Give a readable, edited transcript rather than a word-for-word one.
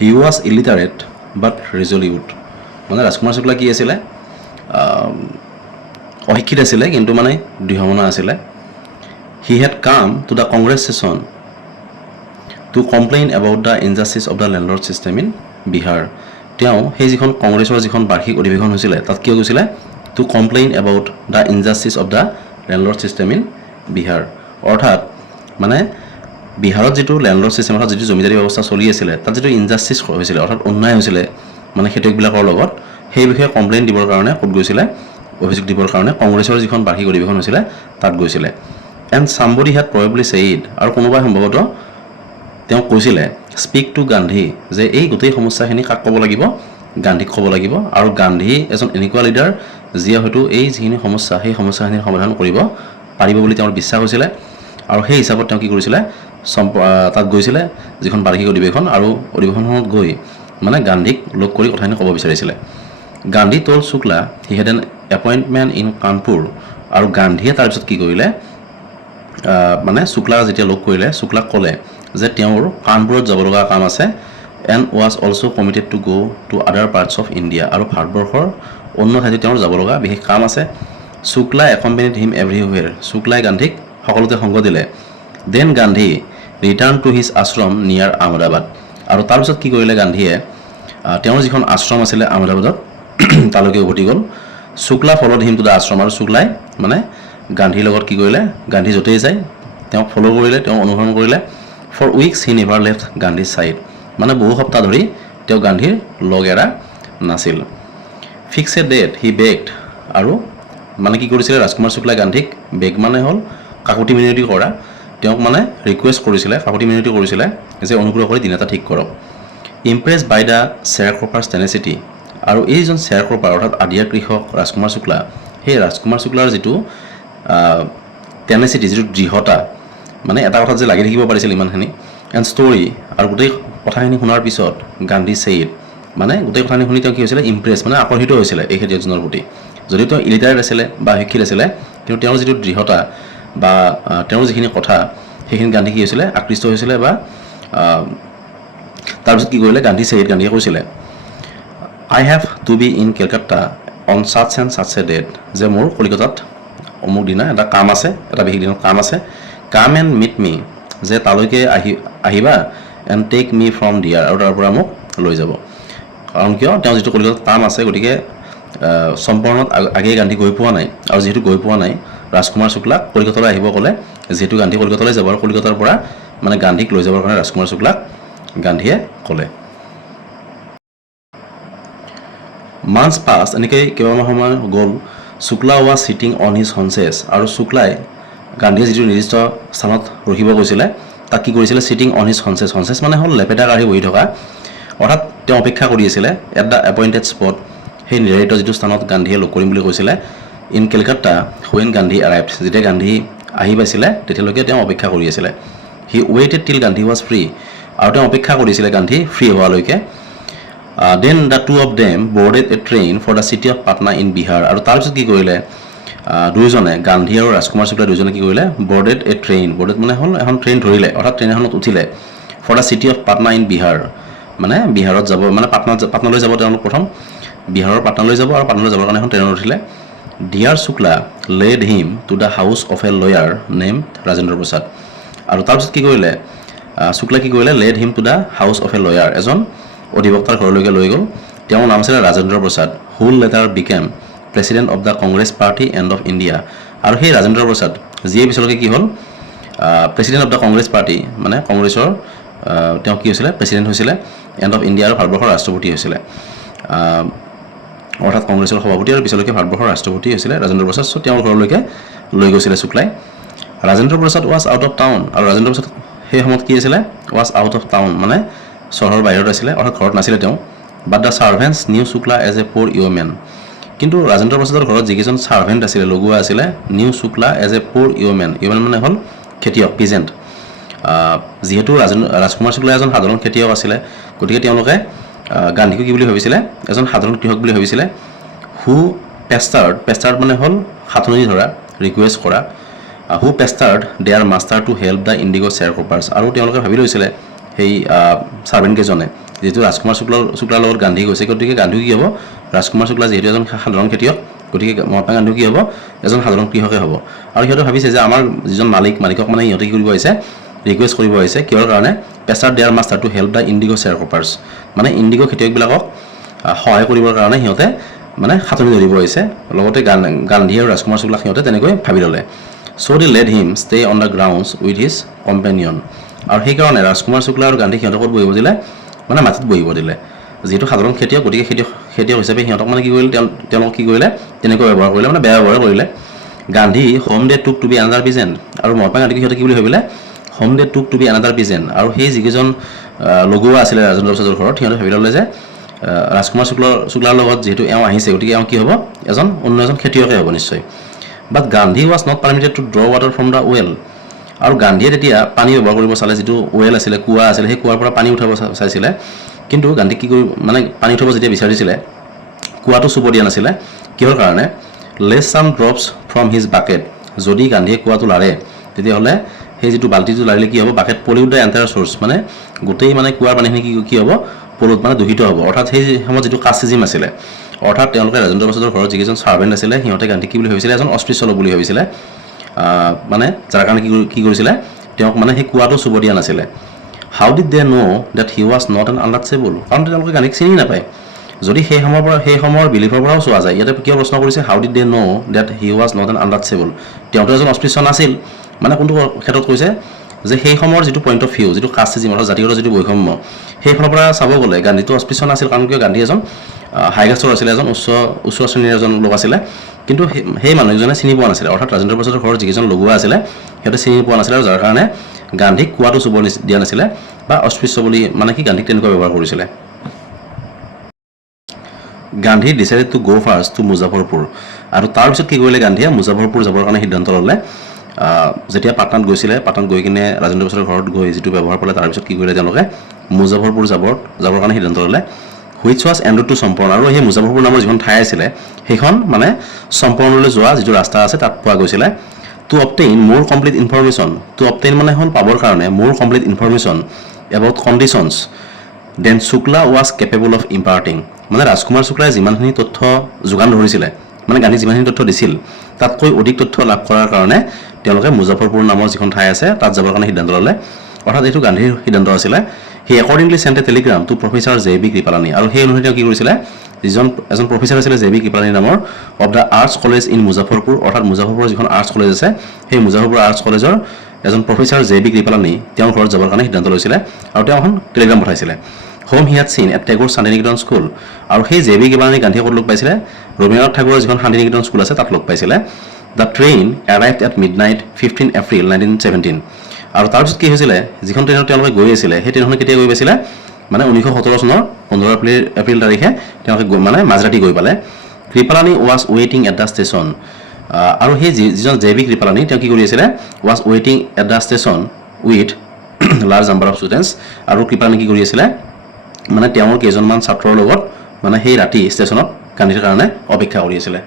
He was illiterate বাট ৰিজলিউট মানে ৰাজকুমাৰ শুক্লা কি আছিলে অশিক্ষিত আছিলে কিন্তু মানে দৃঢ়মনা আছিলে he had come to the Congress session to complain about the injustice of the landlord system in Bihar তেওঁ সেই যিখন কংগ্ৰেছৰ যিখন বাৰ্ষিক অধিৱেশন হৈছিলে তাত কিয় গৈছিলে to complain about the injustice of the landlord system in Bihar অৰ্থাৎ মানে বিহাৰত যিটো লেণ্ডলৰ্ড ছিষ্টেম অৰ্থাৎ যিটো জমিদাৰী ব্যৱস্থা চলি আছিলে তাত যিটো ইনজাষ্টিছ হৈছিলে অৰ্থাৎ অন্যায় হৈছিলে মানে খেতিয়কবিলাকৰ লগত সেই বিষয়ে কমপ্লেইন দিবৰ কাৰণে ক'ত গৈছিলে অভিযোগ দিবৰ কাৰণে কংগ্ৰেছৰ যিখন বাৰ্ষিক অধিৱেশন হৈছিলে তাত গৈছিলে এণ্ড চামবডি হেড প্ৰবেবলি ছেইড আৰু কোনোবাই সম্ভৱতঃ তেওঁ কৈছিলে স্পীক টু গান্ধী যে এই গোটেই সমস্যাখিনি কাক ক'ব লাগিব গান্ধীক ক'ব লাগিব আৰু গান্ধী এজন এনেকুৱা লিডাৰ যিয়ে হয়তো এই যিখিনি সমস্যা সেই সমস্যাখিনিৰ সমাধান কৰিব পাৰিব বুলি তেওঁৰ বিশ্বাস হৈছিলে আৰু সেই হিচাপত তেওঁ কি কৰিছিলে তাত গৈছিলে যিখন বাৰ্ষিক অধিৱেশন আৰু অধিৱেশনখনত গৈ মানে গান্ধীক লগ কৰি কথাখিনি ক'ব বিচাৰিছিলে Gandhi told Shukla he had N appointment in Kanpur আৰু গান্ধীয়ে তাৰপিছত কি কৰিলে মানে শুক্লা যেতিয়া লগ কৰিলে শুক্লাক ক'লে যে তেওঁৰ কানপুৰত যাব লগা কাম আছে and was also' committed two গ' টু আদাৰ পাৰ্টছ অফ ইণ্ডিয়া আৰু ভাৰতবৰ্ষৰ অন্য ঠাইতো তেওঁৰ যাব লগা বিশেষ কাম আছে শুক্লা একম্পেনিড হিম এভৰিৱেৰ শুক্লাই গান্ধীক সকলোতে সংগ দিলে then Gandhi return to his ashram near Ahmedabad আৰু তাৰপিছত কি কৰিলে গান্ধীয়ে তেওঁৰ যিখন আশ্ৰম আছিলে আহমেদাবাদত তালৈকে উভতি গ'ল শুক্লা ফল'ড হিম টু দ্য আশ্ৰম আৰু শুক্লাই মানে গান্ধীৰ লগত কি কৰিলে গান্ধী য'তেই যায় তেওঁক ফ'ল' কৰিলে তেওঁ অনুসৰণ কৰিলে for weeks he never left গান্ধীৰ ছাইড মানে বহু সপ্তাহ ধৰি তেওঁ গান্ধীৰ লগ এৰা নাছিল fix a date he begged আৰু মানে কি কৰিছিলে ৰাজকুমাৰ শুক্লাই গান্ধীক বেগ মানে হ'ল কাকতি মিনতি কৰা তেওঁক মানে ৰিকুৱেষ্ট কৰিছিলে কাকতি মিনতি কৰিছিলে যে অনুগ্ৰহ কৰি দিন এটা ঠিক কৰক ইমপ্ৰেছ বাই দ্য শ্বেয়াৰক্ৰপাৰ্ছ টেনেচিটি আৰু এইজন শ্বেয়াৰক্ৰপাৰ অৰ্থাৎ আদিয়া কৃষক ৰাজকুমাৰ শুক্লা সেই ৰাজকুমাৰ শুক্লাৰ যিটো টেনেচিটি যিটো দৃঢ়তা মানে এটা কথাত যে লাগি থাকিব পাৰিছিল ইমানখিনি এণ্ড ষ্টৰি আৰু গোটেই কথাখিনি শুনাৰ পিছত গান্ধী ছেইড মানে গোটেই কথাখিনি শুনি তেওঁ কি হৈছিলে ইমপ্ৰেছ মানে আকৰ্ষিত হৈছিলে এই খেতিয়কজনৰ প্ৰতি যদিও তেওঁ ইলিটাৰেট আছিলে বা শিক্ষিত আছিলে কিন্তু তেওঁৰ যিটো দৃঢ়তা বা তেওঁৰ যিখিনি কথা সেইখিনি গান্ধী কি হৈছিলে আকৃষ্ট হৈছিলে বা তাৰপিছত কি কৰিলে গান্ধী ছেইড গান্ধীয়ে কৈছিলে I have to be in Calcutta on such and such a date যে মোৰ কলিকতাত অমুক দিনা এটা কাম আছে এটা বিশেষ দিনত কাম আছে কাম এণ্ড মিট মি যে তালৈকে আহিবা and take me from there আৰু তাৰ পৰা মোক লৈ যাব কাৰণ কিয় তেওঁ যিটো কলিকতাত কাম আছে গতিকে চম্পৰণত আগেয়ে গান্ধী গৈ পোৱা নাই আৰু যিহেতু গৈ পোৱা নাই ৰাজকুমাৰ শুক্লাক কলিকতালৈ আহিব ক'লে যিহেতু গান্ধী কলিকতালৈ যাব আৰু কলিকতাৰ পৰা মানে গান্ধীক লৈ যাবৰ কাৰণে ৰাজকুমাৰ শুক্লাক গান্ধীয়ে ক'লে মান্থছ পাছ এনেকৈ কেইবামাহ সময় গ'ল শুক্লা ৱাজ ছিটিং অন হিজ হনচেছ আৰু শুক্লাই গান্ধীয়ে যিটো নিৰ্দিষ্ট স্থানত ৰখিব কৈছিলে তাক কি কৰিছিলে ছিটিং অন হিজ হনচেছ হনচেছ মানে হ'ল লেপেটা কাঢ়ি বহি থকা অৰ্থাৎ তেওঁ অপেক্ষা কৰি আছিলে এট দ্য এপইণ্টেড স্পট সেই নিৰ্ধাৰিত যিটো স্থানত গান্ধীয়ে লগ কৰিম বুলি কৈছিলে in Calcutta when Gandhi arrived যেতিয়া গান্ধী আহি পাইছিলে তেতিয়ালৈকে তেওঁ অপেক্ষা কৰি আছিলে হি ৱেইটেড টিল গান্ধী ৱাজ ফ্ৰী আৰু তেওঁ অপেক্ষা কৰিছিলে গান্ধী ফ্ৰী হোৱালৈকে then the two of them boarded a train for the city of Patna in Bihar আৰু তাৰপিছত কি কৰিলে দুয়োজনে গান্ধী আৰু ৰাজকুমাৰ শুক্লা দুয়োজনে কি কৰিলে বৰ্ডেড এ ট্ৰেইন বৰ্ডেড মানে হ'ল এখন ট্ৰেইন ধৰিলে অৰ্থাৎ ট্ৰেইন এখনত উঠিলে for the city of Patna in Bihar মানে বিহাৰত যাব মানে পাটনালৈ যাব তেওঁলোক প্ৰথম বিহাৰৰ পাটনালৈ যাব আৰু পাটনালৈ যাবৰ কাৰণে এখন ট্ৰেইনত উঠিলে there Shukla led him to the house of a lawyer name Rajendra Prasad আৰু তাৰপিছত কি কৰিলে শুক্লা কি কৰিলে led him to the house of a lawyer এজন অধিবক্তাৰ ঘৰলৈকে লৈ গ'ল তেওঁৰ নাম আছিলে ৰাজেন্দ্ৰ প্ৰসাদ হুল letter became president of the Congress party and of India আৰু সেই ৰাজেন্দ্ৰ প্ৰসাদ যিয়ে পিছলৈকে কি হ'ল president of the Congress party মানে কংগ্ৰেছৰ তেওঁ কি হৈছিলে প্ৰেচিডেণ্ট হৈছিলে এণ্ড অফ ইণ্ডিয়া আৰু ভাৰতবৰ্ষৰ ৰাষ্ট্ৰপতি হৈছিলে অৰ্থাৎ কংগ্ৰেছৰ সভাপতি আৰু পিছলৈকে ভাৰতবৰ্ষৰ ৰাষ্ট্ৰপতি হৈছিলে ৰাজেন্দ্ৰ প্ৰসাদ চ' তেওঁৰ ঘৰলৈকে লৈ গৈছিলে শুক্লাই Rajendra Prasad was out of town আৰু ৰাজেন্দ্ৰ প্ৰসাদ সেই সময়ত কি আছিলে ৱাজ আউট অফ টাউন মানে চহৰৰ বাহিৰত আছিলে অৰ্থাৎ ঘৰত নাছিলে তেওঁ but the servants knew Shukla as a poor yeoman কিন্তু ৰাজেন্দ্ৰ প্ৰসাদৰ ঘৰত যিকেইজন ছাৰ্ভেণ্ট আছিলে লগোৱা আছিলে new Shukla as a poor ইয়'মেন ইয়'মেন মানে হ'ল খেতিয়ক পিজেণ্ট যিহেতু ৰাজকুমাৰ শুক্লা এজন সাধাৰণ খেতিয়ক আছিলে গতিকে তেওঁলোকে গান্ধীক কি বুলি ভাবিছিলে এজন সাধাৰণ কৃষক বুলি ভাবিছিলে হু পেষ্টাৰ্ড মানে হ'ল সাঁথনি ধৰা ৰিকুৱেষ্ট কৰা who pestered their master to help the indigo' sharecroppers আৰু তেওঁলোকে ভাবি লৈছিলে সেই ছাৰ্ভেণ্ট কেইজনে যেহেতু ৰাজকুমাৰ শুক্লাৰ লগত গান্ধী গৈছে গতিকে গান্ধী কি হ'ব ৰাজকুমাৰ শুক্লা যিহেতু এজন সাধাৰণ খেতিয়ক গতিকে মহাত্মা গান্ধী কি হ'ব এজন সাধাৰণ কৃষকে হ'ব আৰু সিহঁতে ভাবিছে যে আমাৰ যিজন মালিকক মানে সিহঁতে কি কৰিব আহিছে ৰিকুৱেষ্ট কৰিব আহিছে কিহৰ কাৰণে pressure their master to help the indigo' sharecroppers মানে ইণ্ডিগ' খেতিয়কবিলাকক সহায় কৰিবৰ কাৰণে সিহঁতে মানে হাতনি ধৰিব আহিছে লগতে গান্ধী আৰু ৰাজকুমাৰ শুক্লাক সিহঁতে তেনেকৈ ভাবি ল'লে so' they let him stay on the grounds with his companion আৰু সেইকাৰণে ৰাজকুমাৰ শুক্লা আৰু গান্ধী সিহঁতক ক'ত বহিব দিলে মানে মাটিত বহিব দিলে যিহেতু সাধাৰণ খেতিয়ক গতিকে খেতিয়ক হিচাপে সিহঁতক মানে কি কৰিলে তেওঁলোকক কি কৰিলে তেনেকৈ ব্যৱহাৰ কৰিলে মানে বেয়া ব্যৱহাৰ কৰিলে গান্ধী হোম ডে টুক টু বি এনাডাৰ পিজেণ্ট আৰু মহাত্মা গান্ধীক সিহঁতে কি বুলি ভাবিলে হোম ডে টুক টু বি এনাডাৰ পিজেণ্ট আৰু সেই যিকেইজন লগুৱা আছিলে ৰাজেন্দ্ৰ প্ৰসাদৰ ঘৰত সিহঁতে ভাবি ল'লে যে ৰাজকুমাৰ শুক্লাৰ লগত যিহেতু এওঁ আহিছে গতিকে এওঁ কি হ'ব অন্য এজন খেতিয়কে হ'ব নিশ্চয় but Gandhi was not permitted to draw water from the well আৰু গান্ধীয়ে তেতিয়া পানী ব্যৱহাৰ কৰিব চালে যিটো ৱেল আছিলে কুঁৱা আছিলে সেই কুঁৱাৰ পৰা পানী উঠাব চাইছিলে কিন্তু গান্ধীক কি কৰি মানে পানী উঠাব যেতিয়া বিচাৰিছিলে কুঁৱাটো চুব দিয়া নাছিলে কিহৰ কাৰণে less some drops from his bucket যদি গান্ধীয়ে কুঁৱাটো লাৰে তেতিয়াহ'লে সেই যিটো বাল্টিটো লাৰিলে কি হ'ব bucket pollute the entire source মানে গোটেই মানে কুঁৱাৰ পানীখিনি কি হ'ব পলুত মানে দূষিত হ'ব অৰ্থাৎ সেই সময়ত যিটো কাষ্টিজিম আছিলে অৰ্থাৎ তেওঁলোকে ৰাজেন্দ্ৰ প্ৰসাদৰ ঘৰত যিকেইজন ছাৰ্ভেণ্ট আছিলে সিহঁতে গান্ধীক কি বুলি ভাবিছিলে এজন অস্পৃশ্য লোক বুলি ভাবিছিলে মানে যাৰ কাৰণে কি কৰিছিলে তেওঁক মানে সেই কুঁৱাটো চুব দিয়া নাছিলে how did they know' that he was not an untouchable কাৰণ তেওঁলোকে গান্ধীক চিনি নাপায় যদি সেই সময়ৰ বিলিফৰ পৰাও চোৱা যায় ইয়াতে কিয় প্ৰশ্ন কৰিছে how did they know' that he was not an untouchable তেওঁতো এজন অস্পৃশ্য নাছিল মানে কোনটো ক্ষেত্ৰত কৈছে যে সেই সময়ৰ যিটো পইণ্ট অফ ভিউ যিটো কাষ্টিজিম অৰ্থাৎ জাতিগত যিটো বৈষম্য সেইখনৰ পৰা চাব গ'লে গান্ধীটো অস্পৃশ্য নাছিল কাৰণ কিয় গান্ধী এজন হাই কাষ্টৰ আছিলে এজন উচ্চ শ্ৰেণীৰ এজন লোক আছিলে কিন্তু সেই মানুহজনে চিনি পোৱা নাছিলে অৰ্থাৎ ৰাজেন্দ্ৰ প্ৰসাদৰ ঘৰত যিকেইজন লগুৱা আছিলে সিহঁতে চিনি পোৱা নাছিলে আৰু যাৰ কাৰণে গান্ধীক কুঁৱাটো চুব দিয়া নাছিলে বা অস্পৃশ্য বুলি মানে কি গান্ধীক তেনেকুৱা ব্যৱহাৰ কৰিছিলে গান্ধী ডিচাইডেড টু গ' ফাৰ্ষ্ট টু মুজাফৰপুৰ আৰু তাৰপিছত কি কৰিলে গান্ধীয়ে মুজাফৰপুৰ যাবৰ কাৰণে সিদ্ধান্ত ল'লে যেতিয়া পাটনাত গৈছিলে পাটনাত গৈ কিনে ৰাজেন্দ্ৰ প্ৰসাদৰ ঘৰত গৈ যিটো ব্যৱহাৰ কৰিলে তাৰপিছত কি কৰিলে তেওঁলোকে মুজাফৰপুৰ যাবৰ কাৰণে সিদ্ধান্ত ল'লে হুইচ ৱাজ এণ্ড টু চম্পৰ্ণ আৰু সেই মুজাফৰপুৰ নামৰ যিখন ঠাই আছিলে সেইখন মানে চম্পৰ্ণলৈ যোৱা যিটো ৰাস্তা আছে তাত পোৱা গৈছিলে টু অবটেইন মোৰ কমপ্লিট ইনফৰমেশ্যন টু অবটেইন মানে হ'ল পাবৰ কাৰণে মোৰ complete information about conditions then Shukla was capable of imparting মানে ৰাজকুমাৰ শুক্লাই যিমানখিনি তথ্য যোগান ধৰিছিলে মানে গান্ধী যিমানখিনি তথ্য দিছিল তাতকৈ অধিক তথ্য লাভ কৰাৰ কাৰণে তেওঁলোকে মুজাফৰপুৰ নামৰ যিখন ঠাই আছে তাত যাবৰ কাৰণে সিদ্ধান্ত ল'লে অৰ্থাৎ এইটো গান্ধীৰ সিদ্ধান্ত আছিলে হি একৰ্ডিংলি চেণ্ট এ Telegram two professor JB. Kripalani আৰু সেই অনুসৰি তেওঁ কি কৰিছিলে এজন প্ৰফেচাৰ আছিলে জে.বি. কৃপালানী নামৰ of the arts college in Muzaffarpur অৰ্থাৎ মুজাফৰপুৰৰ যিখন আৰ্টছ কলেজ আছে সেই মুজাফৰপুৰ আৰ্টছ কলেজৰ এজন প্ৰফেচাৰ জে.বি. কৃপালানী তেওঁৰ ঘৰত যাবৰ কাৰণে সিদ্ধান্ত লৈছিলে আৰু তেওঁ এখন টেলিগ্ৰাম পঠাইছিলে হোম হি হেড চিন এট টেগোৰ শান্তিনিকেতন স্কুল আৰু সেই জে.বি. কৃপালানী গান্ধীয়ে ক'ত লগ পাইছিলে ৰবীন্দ্ৰনাথ ঠাকুৰৰ যিখন শান্তিনিকেতন স্কুল আছে তাত লগ পাইছিলে the train arrived at midnight 15 April 1917 আৰু তাৰপিছত কি হৈছিলে যিখন ট্ৰেইনত তেওঁলোকে গৈ আছিলে সেই ট্ৰেইনখন কেতিয়া গৈ পাইছিলে মানে 1917 চনৰ 15 এপ্ৰিল তাৰিখে তেওঁলোকে মানে মাজৰাতি গৈ পালে কৃপালানী ৱাজ ৱেইটিং এট দ্য ষ্টেচন আৰু সেই যিজন জে.বি. কৃপালানী তেওঁ কি কৰি আছিলে ৱাজ ৱেইটিং at the station with large number of students আৰু কৃপালানী কি কৰি আছিলে মানে তেওঁৰ কেইজনমান ছাত্ৰৰ লগত মানে সেই ৰাতি ষ্টেচনত গান্ধীৰ কাৰণে অপেক্ষা কৰি আছিলে